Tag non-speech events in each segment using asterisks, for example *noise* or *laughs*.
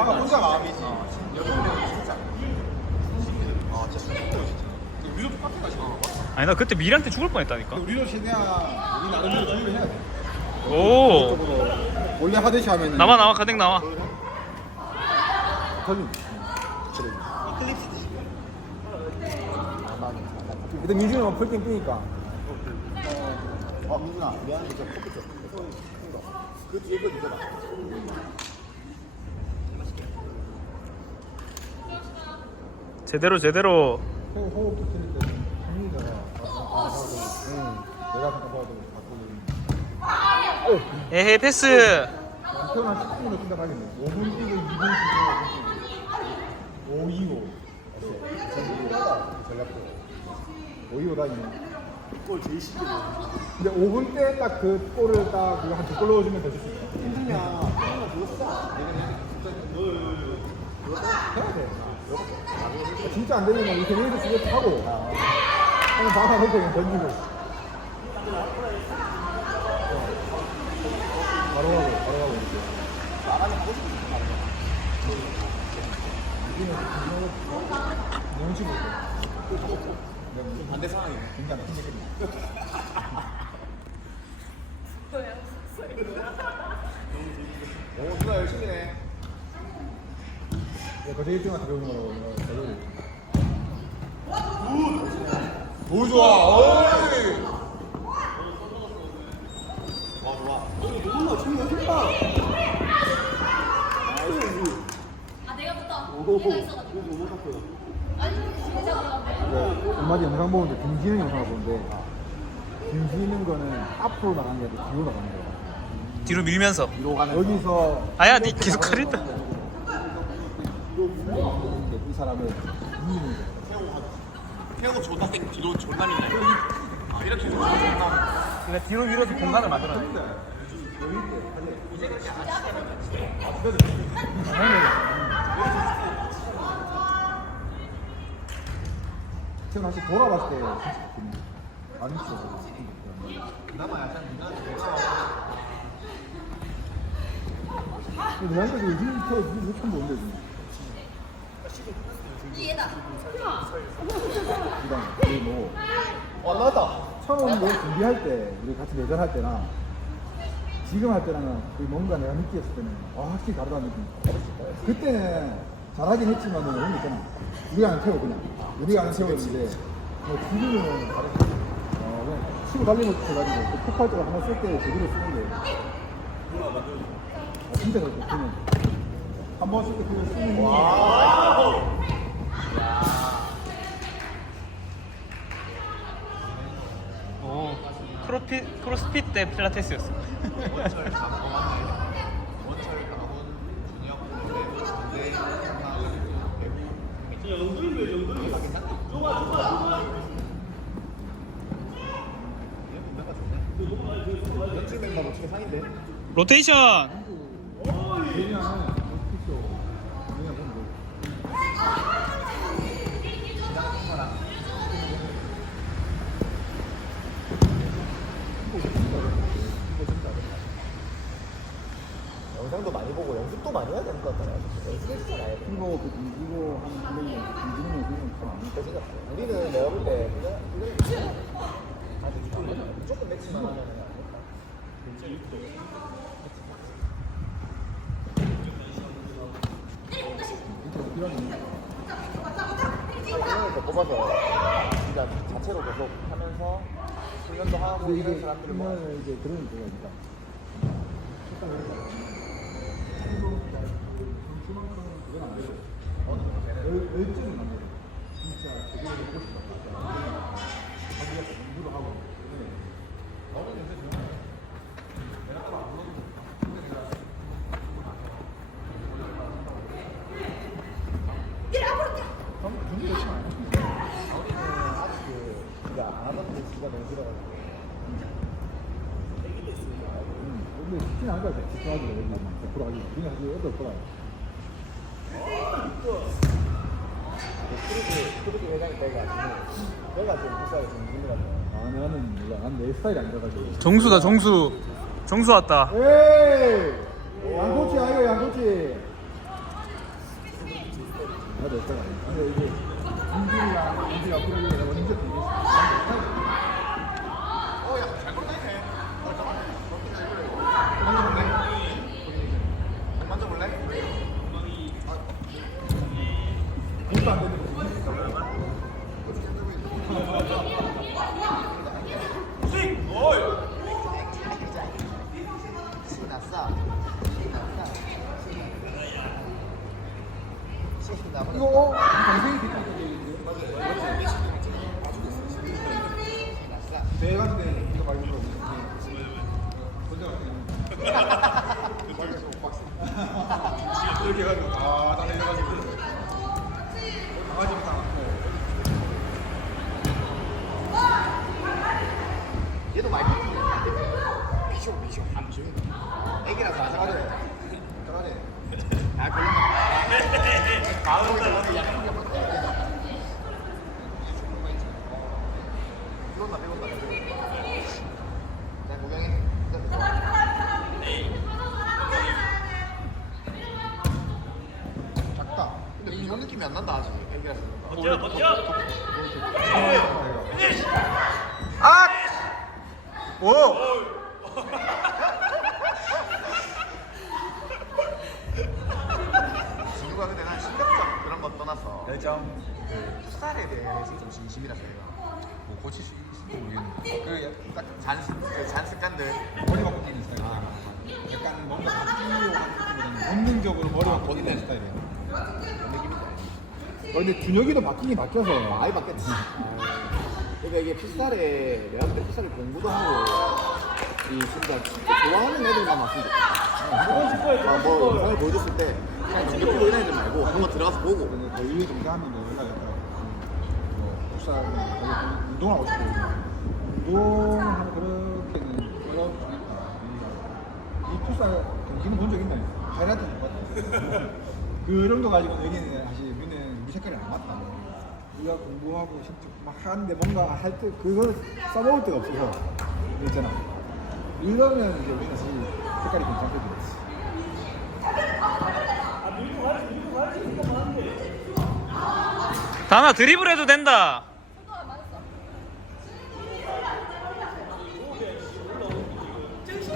아, 혼자 마음이지. 여동생 진짜. 아, 진짜 super 진짜. 우리도 똑같은 거 지금. 아니 나 그때 미리한테 죽을 뻔했다니까. 우리도 최대한 우리 나름대로 준비를 해야 돼. 오. 원래 하듯이 하면 나와 나와 가댕 나와. 터진. 근데 민준이가 펄팅 뜨니까. 어, 민준아, 미안해. 저 커피 줘. 그 뒤에 거 주잖아. 제대로 제대로. 호흡, 호흡도 틀릴 때 응, 내가 잠깐 봐도 바꾸는. 에헤 패스. 태어난 10분으로 뛴다 하겠네. 5분 뛰고 2분 뛰고 5, 2, 5. 전략도. 5, 2, 5 다니네. 골 제일 쉽게 근데 5분 때 딱 그 골을 딱한두골 넣어주면 될수 있어. 힘들냐. 형아 그거 써. 해야 돼. 아, 진짜 안 되면 이렇게 위에서 주고 하고. 그냥 바로 놓고 그냥 던지고. 바로 가고, 바로 가고 이렇게. 이런 식으로. 반대 상황이네. 굉장히 힘들겠네. *laughs* 오, 누나 열심히 해. 야, 거제 1등한테 배우는 거라고. 좋아. 어이. 와, 좋아. 너무. 아 내가 있어가지고. 아니 진짜 그런데. 얼마 전에 영상 보는데 등지는 영상을 보는데 등지는 거는 앞으로 나가는 게 아니라 뒤로 나가는 거야. 뒤로 밀면서. 여기서 아야 니 계속 가린다. 이 사람을 이기는 거야. 태우고 존나 뒤로 존나 민다. 아, 이렇게 해서 존나. 그러니까 뒤로 밀어서 공간을 만들어. 지금 다시 돌아봤을 때 진짜 기분이 안 있어. 그나마 약간 근데 너한테도 힘 켜, 이렇게 하면 뭔데, 지금. 이랑, 그리고 뭐. 아, 나왔다. 처음 뭐 준비할 때, 우리 같이 내전할 때나, 지금 할 때랑은 그 뭔가 내가 느꼈을 때는, 아, 확실히 다르다는 느낌. 그때는 잘하긴 했지만, 너무 있잖아. 우리가 안 태워, 그냥. 우리가 안 태웠는데, 뭐, 지금은 다르지. 어, 치고 달리고 해가지고, 그 폭발 때가 한번 쓸 때 제대로 쓰는 게. 아, 진짜 그렇고, 그냥. 한번 쓸때 그냥 쓰는 게. 오. 크로피 크로스핏 때 필라테스였어. 연출 멤버 어떻게 상인데? 로테이션. 그냥 어떻게 그냥 보면 돼. 영상도 많이 보고 연습도 많이 해야 되는 것 같잖아요. 연습을 진짜 많이 해야 돼. 이거 그 이거 한 플레이 이기는 그냥 참 그래서 우리는 내가 볼 때, 그냥, 그냥, 아직 무조건 매치만 하면 안 된다. 인터넷 필요하네. 하나를 더 뽑아서 진짜 자체로 계속 하면서 훈련도 하고 근데 이런 이게 사람들을 뭐 그러면 이제 그런 있다. 열정은 안 돼. 진짜 제대로 해보고 싶다. 근데 좋긴 하다. 좋아지고 여기 100% 하기. 그냥 하기 어떨 거라. 그렇게 쉽지는 몰라. 난 내 스타일이 안 돼가지고. 정수다 정수 정수 왔다 에이! 양꼬치 아이가 양꼬치. 나내 했잖아. 근데 이게 인질이랑 인질 옆으로 됐다. 내가 봤을 때 이거 말고 이거 혼자 이렇게 해가지고 아 나는 이래가지고 강아지 상 얘도 많이 미쇼 미쇼 안 미쇼 애기라서 안 사가지고 강아지 아 그런 마음을 잡아서 약간 배운다 배운다 자 구경해 작다 근데 이런 느낌이 안 난다 아직 애기라서 아! 오 근데 난 실력적 그런 거 떠나서 열정 그 풋살에 대해서 좀 진심이라서 얘가 뭐 고칠 수 있을지 모르겠는데 그 딱 잔, 그 잔습관들 머리가 꺾이는 스타일 약간 뭔가 바뀌려고 하는 것보다는 본능적으로 머리가 꺾이는 스타일이에요 어, 근데 준혁이도 바뀌긴 바뀌어서 아예 바뀌었지 그러니까 이게 풋살에 내가 그때 풋살에 공부도 하고 이 진짜, 좋아하는 애들만 맞지 아, 뭐 영상을 보여줬을 때 그냥 이런 애들 말고 한번 들어가서 보고. 그러면 그 이해 동감이 뭐 연락했더라고. 뭐 복사 운동하고 싶고 운동하는 그렇게는 어려울 수 있다 이 풋살 경기는 본 적 있나요? 하이라이트 못 봤다 그런 거 가지고 여기는 사실 우리는 우리 색깔이 안 맞다. 우리가 공부하고 막 하는데 뭔가 할 때 그걸 써먹을 데가 없어서 있잖아. 이러면 이제 우리는 사실 색깔이 괜찮거든 다나 드리블 해도 된다.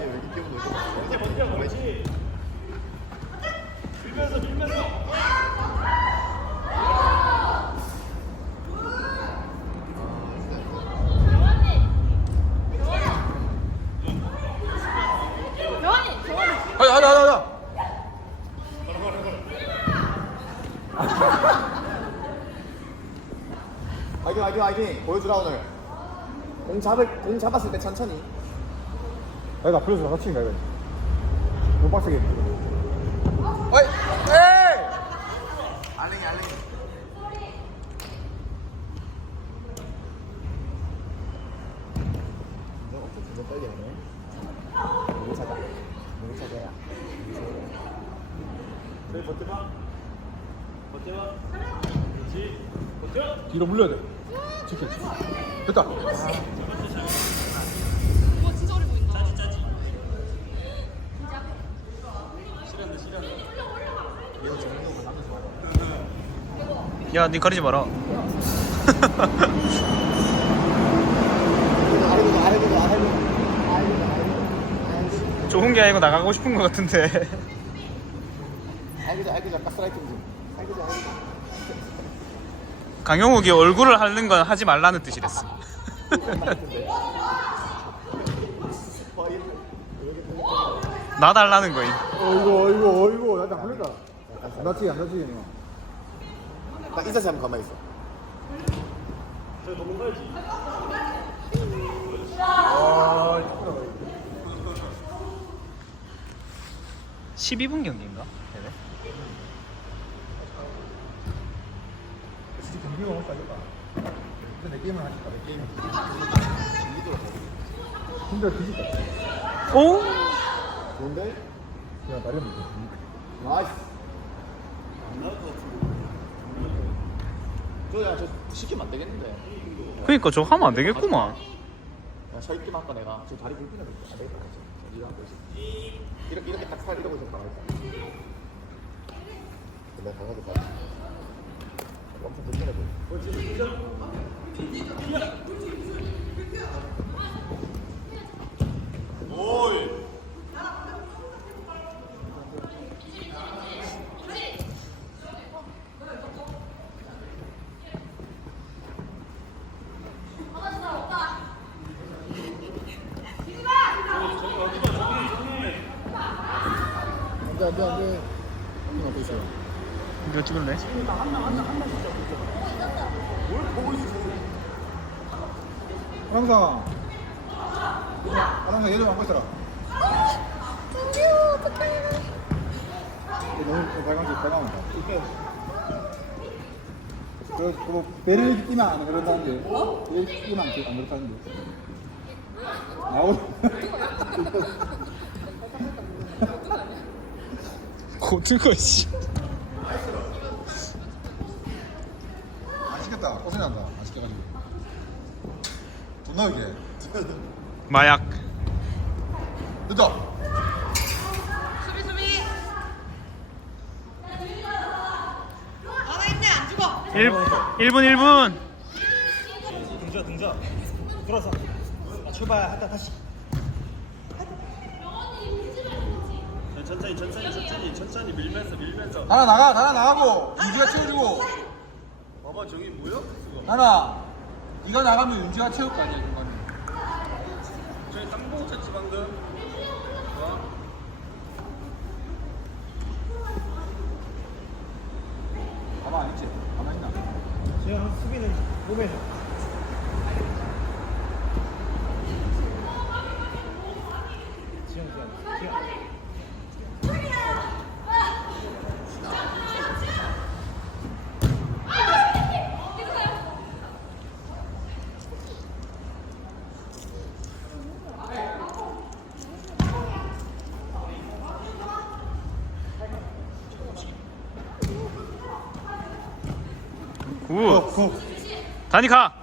여기 끼고 놀고 이제 경환이 경환이 하자 하자 하자 하자 화이팅 화이팅 화이팅 보여주라 오늘 공 잡을 공 잡았을 때 천천히 아니 나 그래서 같이 가야 돼. 못 빡세게. 어이, 에이! 알랭이 알랭이 너 엄청 진짜 떨리네 못 찾아 못 찾아야 뒤로 물려야 돼. 지켜. 됐다. 이거 진짜 어려 보 인다 야, 니 가리지 마라. 좋은 게 아니고 나가고 싶은 것 같은데. 알겠어 알겠어 가스라이팅 좀 알겠어 알겠어 강영욱이 얼굴을 하는 건 하지 말라는 뜻이랬어. *laughs* 나 달라는 거임. 어이구, 어이구, 어이구. 나안 풀린다. 안 다치게, 안 다치게. 너. 나 인사시 한번 가만히 있어 아, 이쁘다. 12분 경기인가? 경기가 너무 싸겠다. 근데 내 게임을 하니까, 내 게임. 진짜 뒤집다. 오? 좋은데? 그냥 다리 없는 나이스 저야 저 시키면 안 되겠는데 그니까 저 하면 안 되겠구만. 야, 서 있기만 할까 내가 저 다리 불편해 안 되겠다 저 니가 하고 있어 이렇게 이렇게 딱 살려고 있어 가만히 있어 내가 가가지고 봐 엄청 불편해 보여 안 돼, 안 돼, 안 돼. 이거 어떻게 있어요? 이거 찍을래? 화랑상 화랑상 얘좀 안고 있어라. 이거 너무 발광지 발광한다. 그, 그 배를 끼면 *laughs* 안 그런다는데 배를 끼면 안, 안 그렇다는데 나오 고등어 씨. 맛있겠다 고생한다 맛있게 가지고 존나 이게 마약. 늦어 수비 수비. 하나 있네 안 죽어. 1, 1분 1분. 등져 등져 들어서 아, 출발 하다 다시 천천히 천천히 천천히 천천히 밀면서 밀면서 하나 나가 하나 나가고 윤지가 채워주고 봐봐 저기 뭐야? 하나 네가 나가면 윤지가 채울 거 아니야 저기 땅봉 쳤지 방금 좋아 가만 안 있지? 가만 있나? 지금 수비는 몸에 굿. 다니 가.